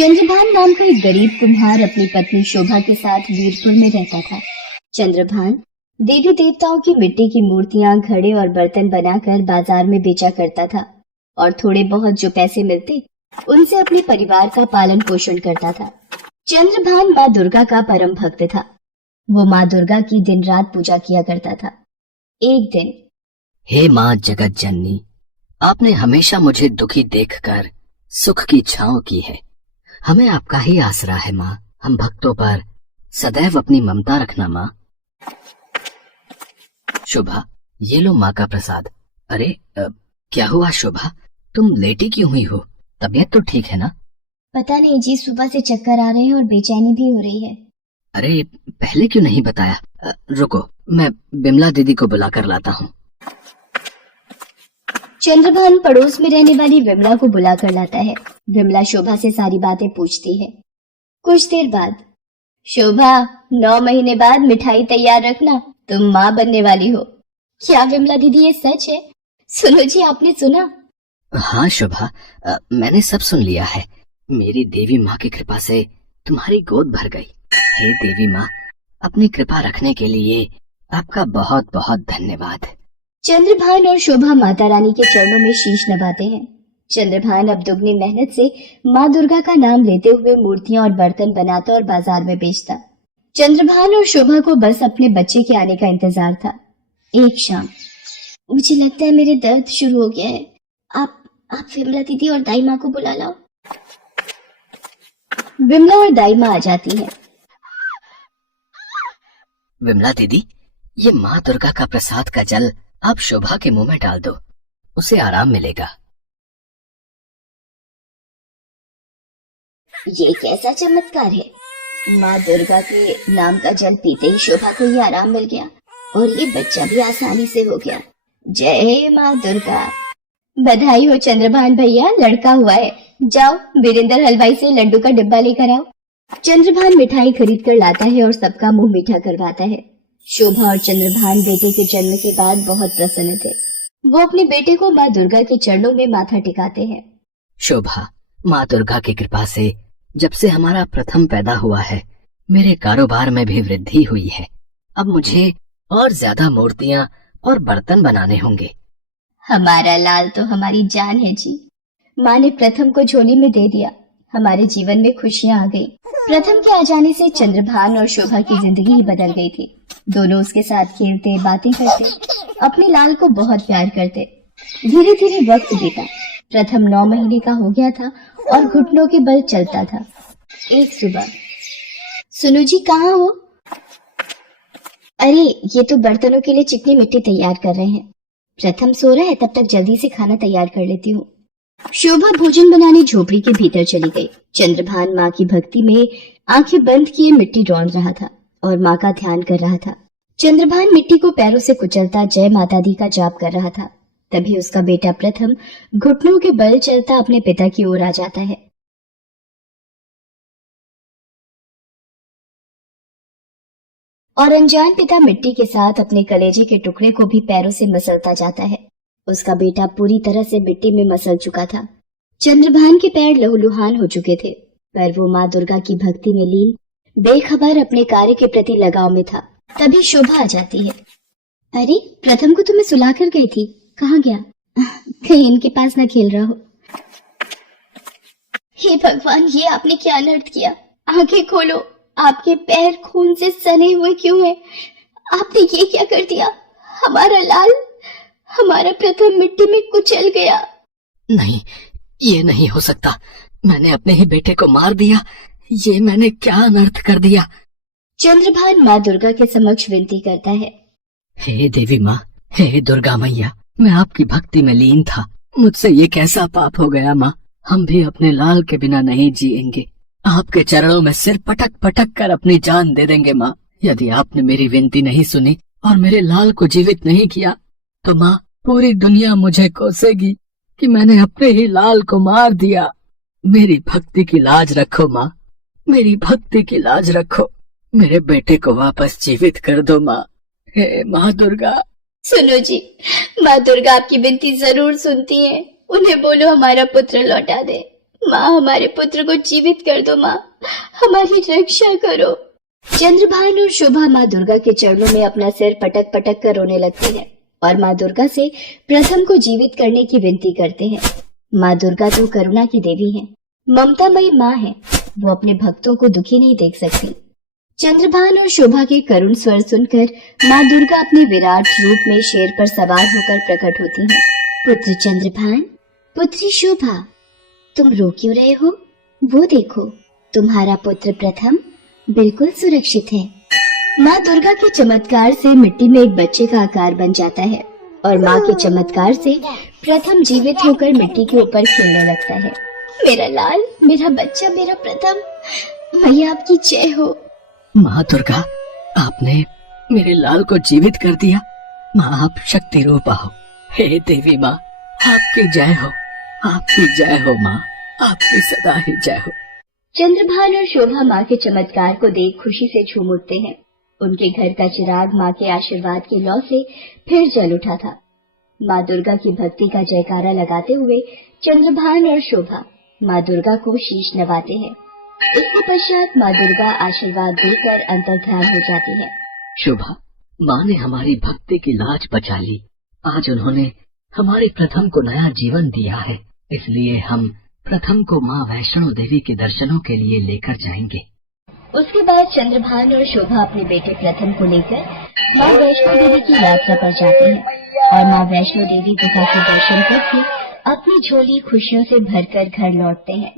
चंद्रभान नाम का एक गरीब कुम्हार अपनी पत्नी शोभा के साथ वीरपुर में रहता था। चंद्रभान देवी देवताओं की मिट्टी की मूर्तियां, घड़े और बर्तन बनाकर बाजार में बेचा करता था और थोड़े बहुत जो पैसे मिलते उनसे अपने परिवार का पालन पोषण करता था। चंद्रभान माँ दुर्गा का परम भक्त था। वो माँ दुर्गा की दिन रात पूजा किया करता था। एक दिन, हे माँ जगत जननी, आपने हमेशा मुझे दुखी देखकर सुख की छांव की है। हमें आपका ही आसरा है माँ। हम भक्तों पर सदैव अपनी ममता रखना माँ। शोभा, ये लो माँ का प्रसाद। अरे क्या हुआ शोभा, तुम लेटी क्यों हुई हो? तबीयत तो ठीक है ना? पता नहीं जी, सुबह से चक्कर आ रहे हैं और बेचैनी भी हो रही है। अरे पहले क्यों नहीं बताया? रुको, मैं बिमला दीदी को बुलाकर लाता हूँ। चंद्रभान पड़ोस में रहने वाली विमला को बुलाकर लाता है। विमला शोभा से सारी बातें पूछती है। कुछ देर बाद, शोभा 9 महीने बाद मिठाई तैयार रखना, तुम माँ बनने वाली हो। क्या विमला दीदी ये सच है? सुनो जी, आपने सुना? हाँ शोभा, मैंने सब सुन लिया है। मेरी देवी माँ की कृपा से तुम्हारी गोद भर गई। हे देवी माँ, अपनी कृपा रखने के लिए आपका बहुत बहुत धन्यवाद। चंद्रभान और शोभा माता रानी के चरणों में शीश नवाते हैं। चंद्रभान अब दुगनी मेहनत से माँ दुर्गा का नाम लेते हुए मूर्तियां और बर्तन बनाता और बाजार में बेचता। चंद्रभान और शोभा को बस अपने बच्चे के आने का इंतजार था। एक शाम, मुझे लगता है मेरे दर्द शुरू हो गया है। आप विमला दीदी और दाई माँ को बुला लाओ। विमला और दाई माँ आ जाती है। विमला दीदी, ये माँ दुर्गा का प्रसाद का जल आप शोभा के मुंह में डाल दो, उसे आराम मिलेगा। ये कैसा चमत्कार है? माँ दुर्गा के नाम का जल पीते ही शोभा को ये आराम मिल गया और ये बच्चा भी आसानी से हो गया। जय माँ दुर्गा। बधाई हो चंद्रभान भैया, लड़का हुआ है। जाओ वीरेंद्र हलवाई से लड्डू का डिब्बा लेकर आओ। चंद्रभान मिठाई खरीद कर लाता है और सबका मुंह मीठा करवाता है। शोभा और चंद्रभान बेटे के जन्म के बाद बहुत प्रसन्न थे। वो अपने बेटे को माँ दुर्गा के चरणों में माथा टिकाते हैं। शोभा, माँ दुर्गा की कृपा से जब से हमारा प्रथम पैदा हुआ है, मेरे कारोबार में भी वृद्धि हुई है। अब मुझे और ज्यादा मूर्तियाँ और बर्तन बनाने होंगे। हमारा लाल तो हमारी जान है जी। माँ ने प्रथम को झोली में दे दिया, हमारे जीवन में खुशियाँ आ गई। प्रथम के आ जाने से चंद्रभान और शोभा की जिंदगी ही बदल गई थी। दोनों उसके साथ खेलते, बातें करते, अपने लाल को बहुत प्यार करते। धीरे धीरे वक्त बीता। प्रथम 9 महीने का हो गया था और घुटनों के बल चलता था। एक सुबह, सुनो जी, कहाँ हो? अरे ये तो बर्तनों के लिए चिकनी मिट्टी तैयार कर रहे हैं। प्रथम सो रहा है, तब तक जल्दी से खाना तैयार कर लेती हूँ। शोभा भोजन बनाने झोपड़ी के भीतर चली गई। चंद्रभान माँ की भक्ति में आंखें बंद किए मिट्टी रौंद रहा था और माँ का ध्यान कर रहा था। चंद्रभान मिट्टी को पैरों से कुचलता जय माता दी का जाप कर रहा था। तभी उसका बेटा प्रथम घुटनों के बल चलता अपने पिता की ओर आ जाता है। और अनजान पिता मिट्टी के साथ अपने कलेजे के टुकड़े को भी पैरों से मसलता जाता है। उसका बेटा पूरी तरह से मिट्टी में मसल चुका था। चंद्रभान के पैर लहूलुहान हो चुके थे, पर वो माँ दुर्गा की भक्ति में लीन बेखबर अपने कार्य के प्रति लगाव में था। तभी शोभा आ जाती है। अरे प्रथम को तो मैं सुला कर गई थी, कहाँ गया? कहीं इनके पास न खेल रहा हो। हे भगवान, ये आपने क्या अनर्थ किया? आंखें खोलो, आपके पैर खून से सने हुए क्यों हैं? आपने ये क्या कर दिया? हमारा लाल, हमारा प्रथम मिट्टी में कुचल गया। नहीं, ये नहीं हो सकता। मैंने अपने ही बेटे को मार दिया। ये मैंने क्या अनर्थ कर दिया? चंद्रभान माँ दुर्गा के समक्ष विनती करता है। हे देवी माँ, हे दुर्गा मैया, मैं आपकी भक्ति में लीन था। मुझसे ये कैसा पाप हो गया माँ। हम भी अपने लाल के बिना नहीं जिएंगे। आपके चरणों में सिर पटक पटक कर अपनी जान दे देंगे माँ। यदि आपने मेरी विनती नहीं सुनी और मेरे लाल को जीवित नहीं किया तो माँ, पूरी दुनिया मुझे कोसेगी कि मैंने अपने ही लाल को मार दिया। मेरी भक्ति की लाज रखो माँ, मेरी भक्ति की लाज रखो। मेरे बेटे को वापस जीवित कर दो माँ। हे माँ दुर्गा। सुनो जी, माँ दुर्गा आपकी विनती जरूर सुनती है। उन्हें बोलो हमारा पुत्र लौटा दे। माँ हमारे पुत्र को जीवित कर दो माँ, हमारी रक्षा करो। चंद्रभान और शोभा माँ दुर्गा के चरणों में अपना सिर पटक पटक कर रोने लगते हैं और माँ दुर्गा से प्रथम को जीवित करने की विनती करते हैं। माँ दुर्गा तो करुणा की देवी है, ममतामयी माँ है, वो अपने भक्तों को दुखी नहीं देख सकती। चंद्रभान और शोभा के करुण स्वर सुनकर माँ दुर्गा अपने विराट रूप में शेर पर सवार होकर प्रकट होती हैं। पुत्र चंद्रभान, पुत्री शोभा, तुम रो क्यों रहे हो? वो देखो, तुम्हारा पुत्र प्रथम बिल्कुल सुरक्षित है। माँ दुर्गा के चमत्कार से मिट्टी में एक बच्चे का आकार बन जाता है और माँ के चमत्कार से प्रथम जीवित होकर मिट्टी के ऊपर खेलने लगता है। मेरा लाल, मेरा बच्चा, मेरा प्रथम, मैया आपकी जय हो। माँ दुर्गा, आपने मेरे लाल को जीवित कर दिया। माँ आप शक्ति रूपा हो। हे देवी माँ, आपकी जय हो, आपकी जय हो माँ, आपकी सदा ही जय हो। चंद्रभान और शोभा माँ के चमत्कार को देख खुशी से झूम उठते हैं। उनके घर का चिराग माँ के आशीर्वाद के लौ से फिर जल उठा था। माँ दुर्गा की भक्ति का जयकारा लगाते हुए चंद्रभान और शोभा माँ दुर्गा को शीश नवाते हैं। इसके पश्चात माँ दुर्गा आशीर्वाद देकर अंतर्ध्यान हो जाती है। शोभा, माँ ने हमारी भक्ति की लाज बचा ली। आज उन्होंने हमारे प्रथम को नया जीवन दिया है, इसलिए हम प्रथम को माँ वैष्णो देवी के दर्शनों के लिए लेकर जाएंगे। उसके बाद चंद्रभान और शोभा अपने बेटे प्रथम को लेकर माँ वैष्णो देवी की यात्रा पर जाते हैं और माँ वैष्णो देवी गुफा के दर्शन करके अपनी झोली खुशियों से भरकर घर लौटते हैं।